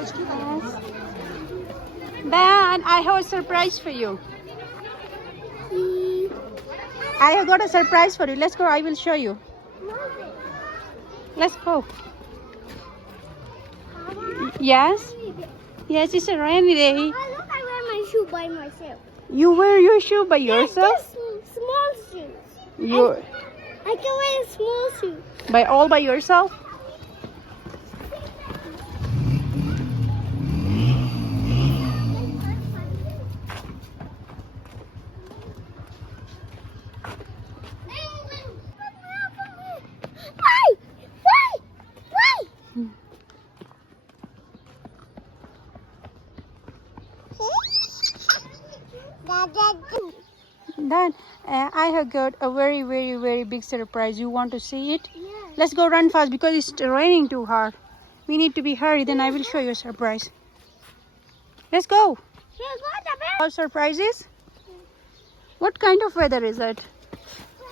Yes. Then I have a surprise for you. I have got a surprise for you. Let's go. I will show you. Let's go. Yes. Yes, it's a rainy day. Look, I wear my shoe by myself. You wear your shoe by yourself? Yes, small shoes. You I can wear a small shoe. by yourself? Then I have got a very big surprise. You want to see it? Yes. Let's go run fast because it's raining too hard. We need to be hurried. Then I will show you a surprise. Let's go. Our surprises? What kind of weather is it?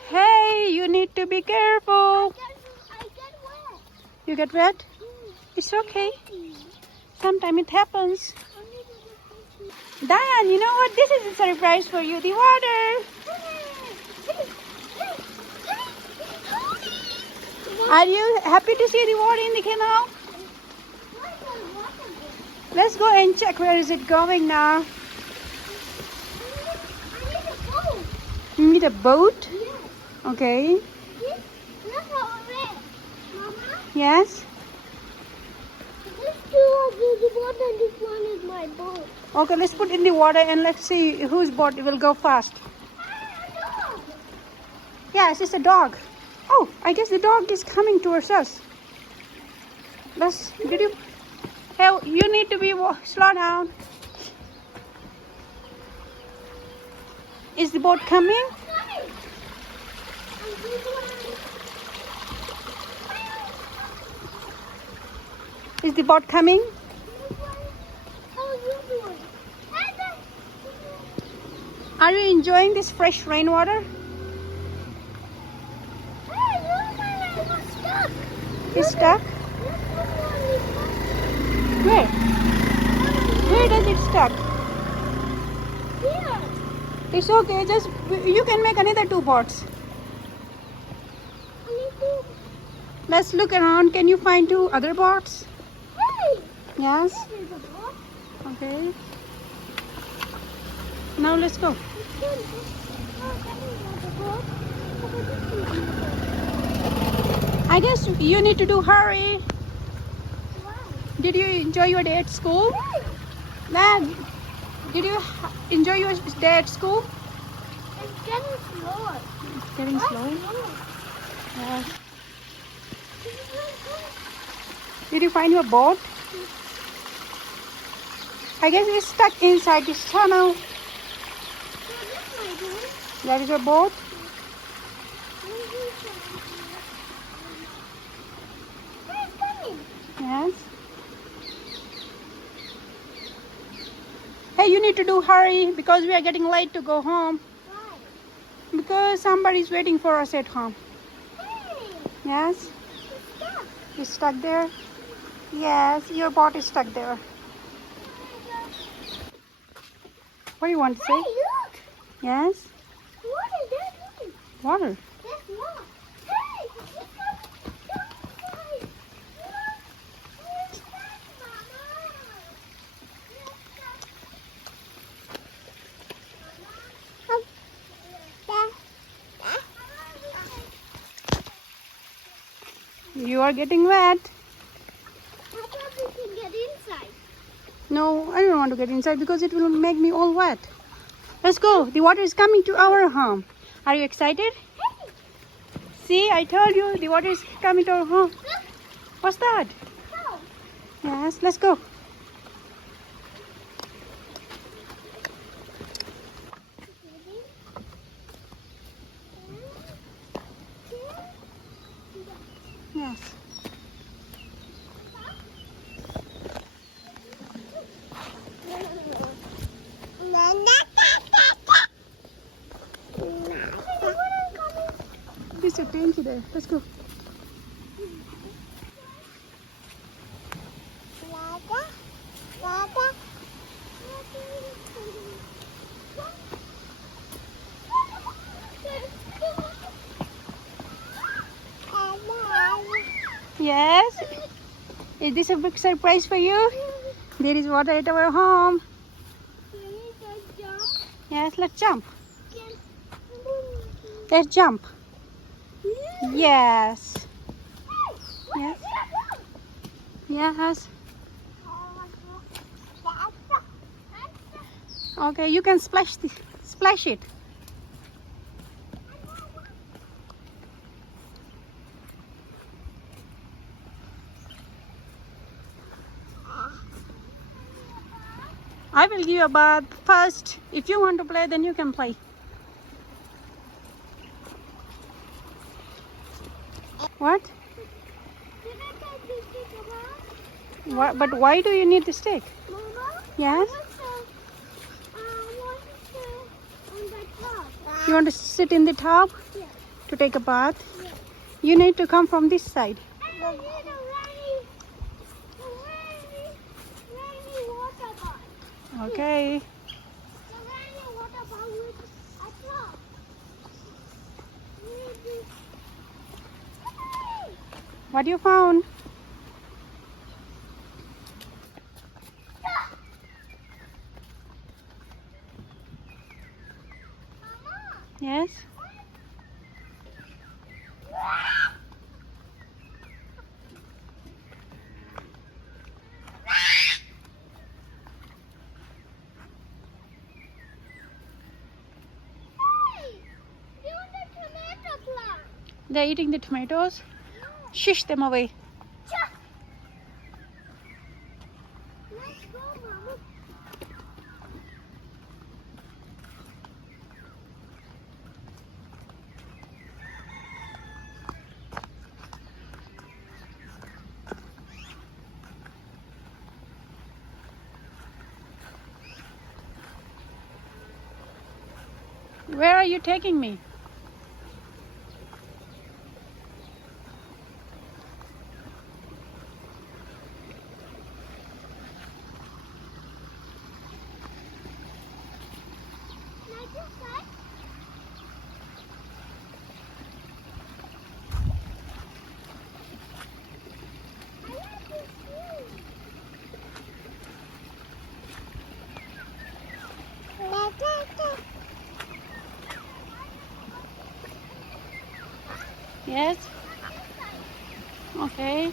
Hey, you need to be careful. I get wet. You get wet? It's okay. Sometimes it happens. Diane, you know what? This is a surprise for you. The water. Are you happy to see the water in the canal? Let's go and check where is it going now. You need a boat? Okay. Yes. This two is the boat and this one is my boat. Okay, let's put in the water and let's see whose boat will go fast. Yes, it's a dog. Oh, I guess the dog is coming towards us. Hey, you need to be slow down. Is the boat coming? Is the boat coming? Are you enjoying this fresh rainwater? It's stuck? Where? Where does it stuck? Here. It's okay, just you can make another two boats. Let's look around. Can you find two other boats? Hey! Yes? There's a boat. Okay. Now let's go. I guess you need to do hurry. Why? Did you enjoy your day at school? Dad, did you enjoy your day at school? It's getting slower. It's getting slow. Yes. Did you find your boat? I guess it's stuck inside this tunnel. That is your boat? Yes. Hey, you need to do hurry because we are getting late to go home. Why? Because somebody is waiting for us at home. Hey! Yes? It's stuck. It's stuck there? Yes, your boat is stuck there. What do you want to say? Hey, look! Yes? What is that doing? Water. That's not. Hey! It's stuck. Look! It's stuck, Mama! You are getting wet. I thought we could get inside. No, I don't want to get inside because it will make me all wet. Let's go. The water is coming to our home. Are you excited? Hey! See, I told you the water is coming to our home. Look! What's that? How? Yes, let's go. Yes. There's a tanky there. Let's go. Is this a big surprise for you? There is water at our home. Can we just jump? Yes, let's jump. Can... Let's jump. Yeah. Yes. Yes. Yes. Okay, you can splash it. I will give you a bath first. If you want to play, then you can play. What? What? But why do you need the stick? Mama? Yes? I want to sit on the top. You want to sit in the tub Yeah. to take a bath? Yeah. You need to come from this side. I need a rainy water bottle. Okay. The rainy water bottle with a top. What you found? Yes? They're eating the tomatoes. Shush them away. Let's go, Mama. Where are you taking me? Like this side? I like this too. Yes? Okay.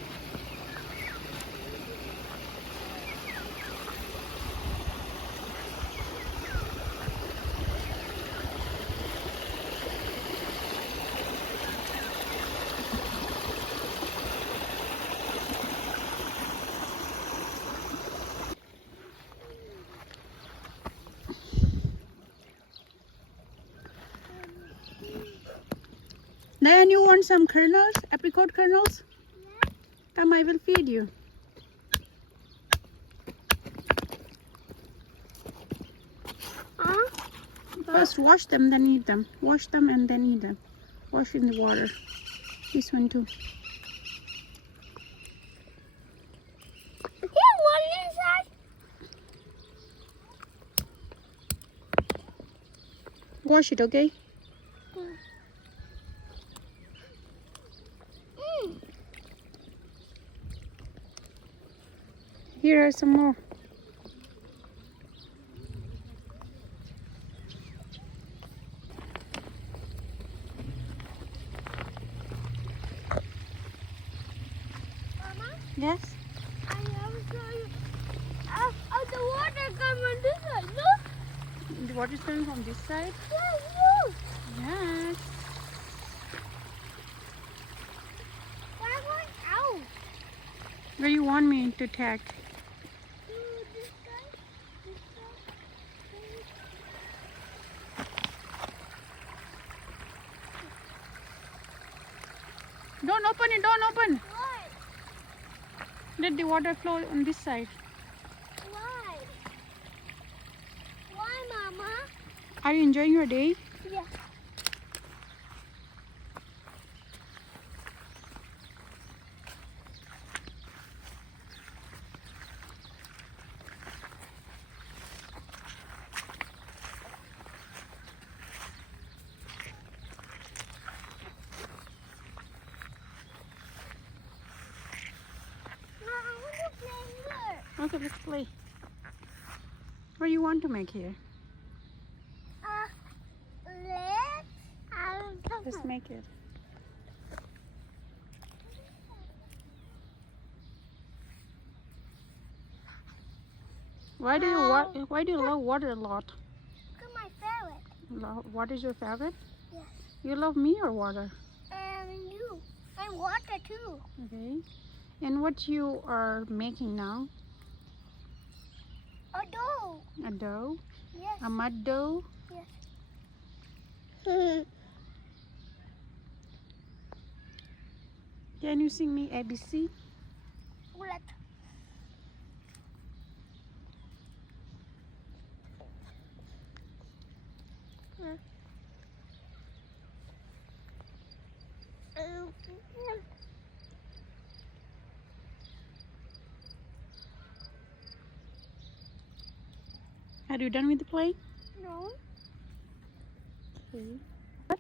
Then you want some kernels, apricot kernels? Yeah. Come, I will feed you. First wash them, then eat them. Wash them and then eat them. Wash in the water. This one too. Here, one inside. Wash it, okay? Here are some more. Mama, Yes? I will show you. The water comes on this side. Look. The water is coming from this side? Yeah, look. Yes. We're going out. Where you want me to tack? This side. This side. Don't open it, don't open. Why? Let the water flow on this side. Why? Why, Mama? Are you enjoying your day? Yeah. Okay, let's play. What do you want to make here? Let's make it. Why do you love water a lot? Look at my favorite. What is your favorite? Yes. You love me or water? And you. And water too. Okay. And what you are making now? A dough. A dough? Yes. A mud dough? Yes. Can you sing me ABC? What? Are you done with the play? No. Okay. What?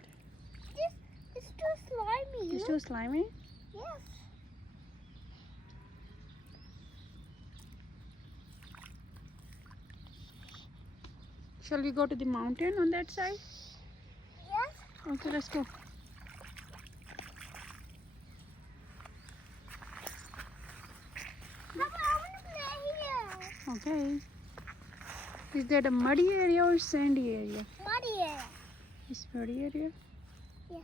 It's too slimy. It's too slimy? Yes. Shall we go to the mountain on that side? Yes. Okay, let's go. Papa, I want to play here. Okay. Is that a muddy area or sandy area? Muddy area. It's muddy area? Yes.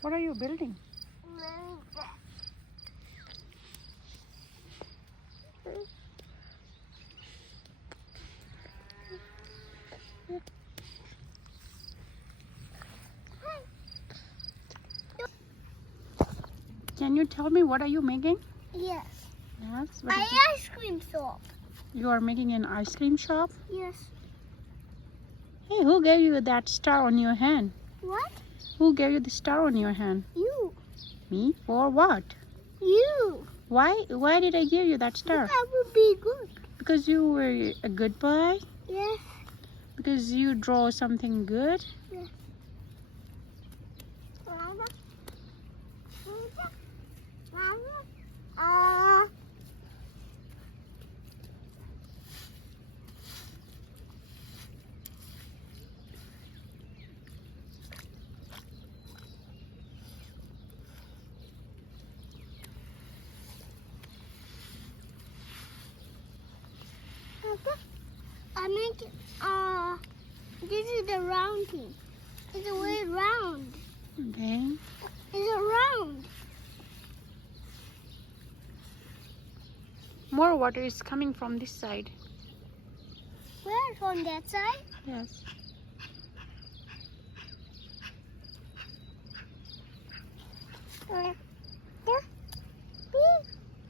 What are you building? Can you tell me what are you making? Yes. Yes. What is it? Ice cream shop. You are making an ice cream shop? Yes. Hey, who gave you that star on your hand? What? Who gave you the star on your hand? You. Me? For what? You. Why did I give you that star? That would be good. Because you were a good boy? Yes. Because you draw something good? Yes. Mama. Mama. I make this is the round thing. It's a way round. Okay. It's a round. More water is coming from this side. Where? From that side? Yes.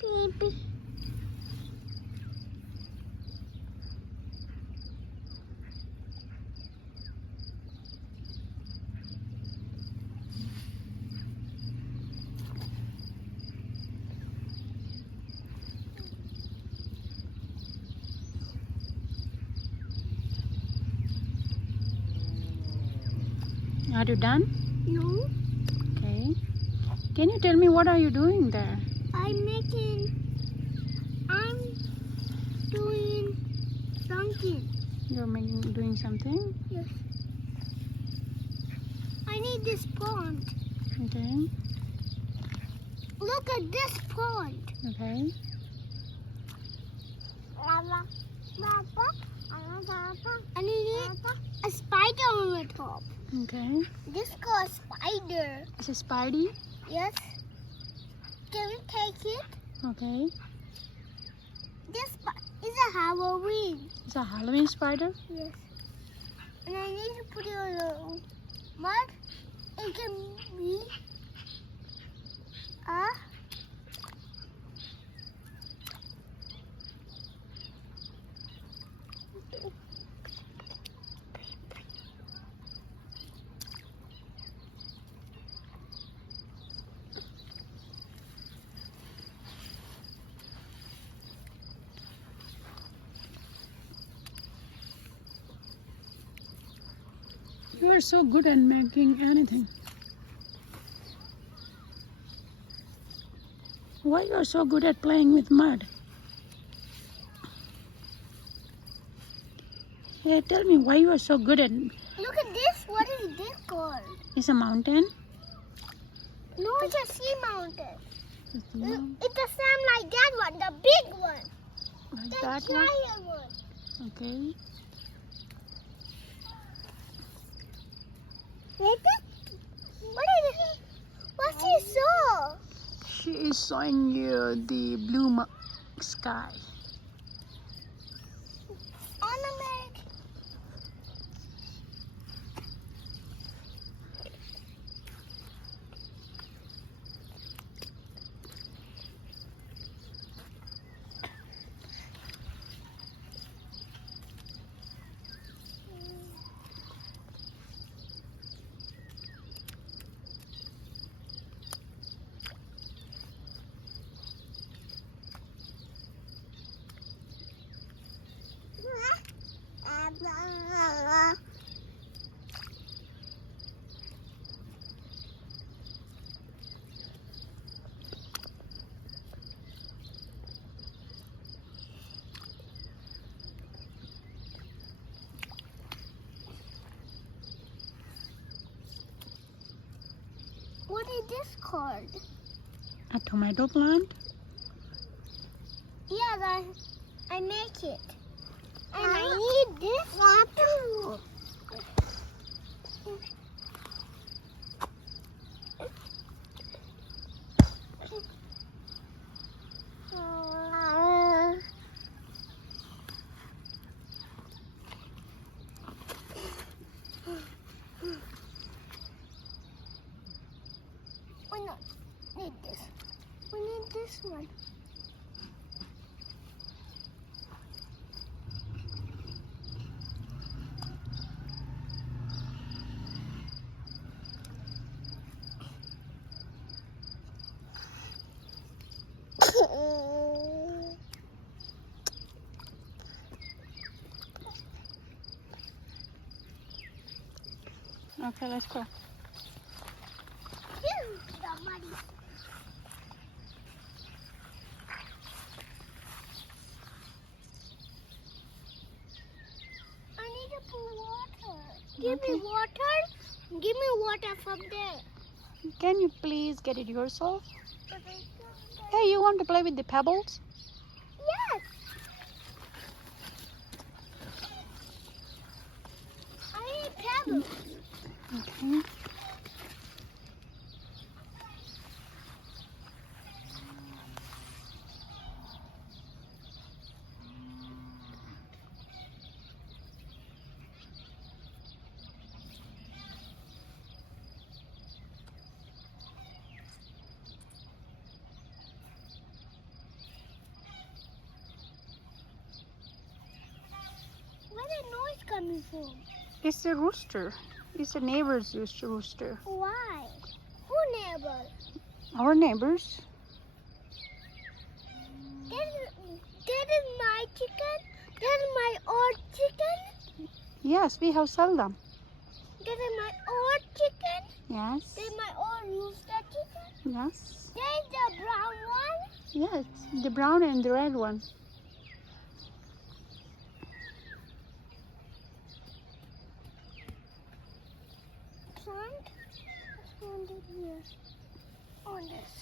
Beep, beep. Are you done? No, Okay. Can you tell me what are you doing there? I'm doing something. You're doing something? Yes. I need this pond. Okay. Look at this pond. Okay. I need a spider on the top. Okay. This called spider. Is it Spidey? Yes. Can we take it? Okay. This is a Halloween. It's a Halloween spider? Yes. And I need to put it on the mud. It can be a You are so good at making anything. Why you are so good at playing with mud? Hey, tell me why you are so good at... Look at this. What is this called? It's a mountain? No, it's a sea mountain. It's the mountain. It's the same like that one, the big one. Like The that one? giant one. Okay. What is it? What's she saw? She is showing you the blue sky. Ornament. What is this called? A tomato plant? Yeah, I make it. And I need this water. We not need this. We need this one. Okay, let's go. Here's the money. I need to put water. Give me water. Give me water from there. Can you please get it yourself? Hey, you want to play with the pebbles? Yes. I need pebbles. Okay. Where the noise coming from? It's a rooster. It's a neighbor's rooster. Why? Who neighbor? Our neighbors. That is my chicken. That is my old chicken. Yes, we have sold them. That is my old chicken. Yes. That is my old rooster chicken. Yes. That is the brown one. Yes, the brown and the red one. Plant. Plant it here. On this.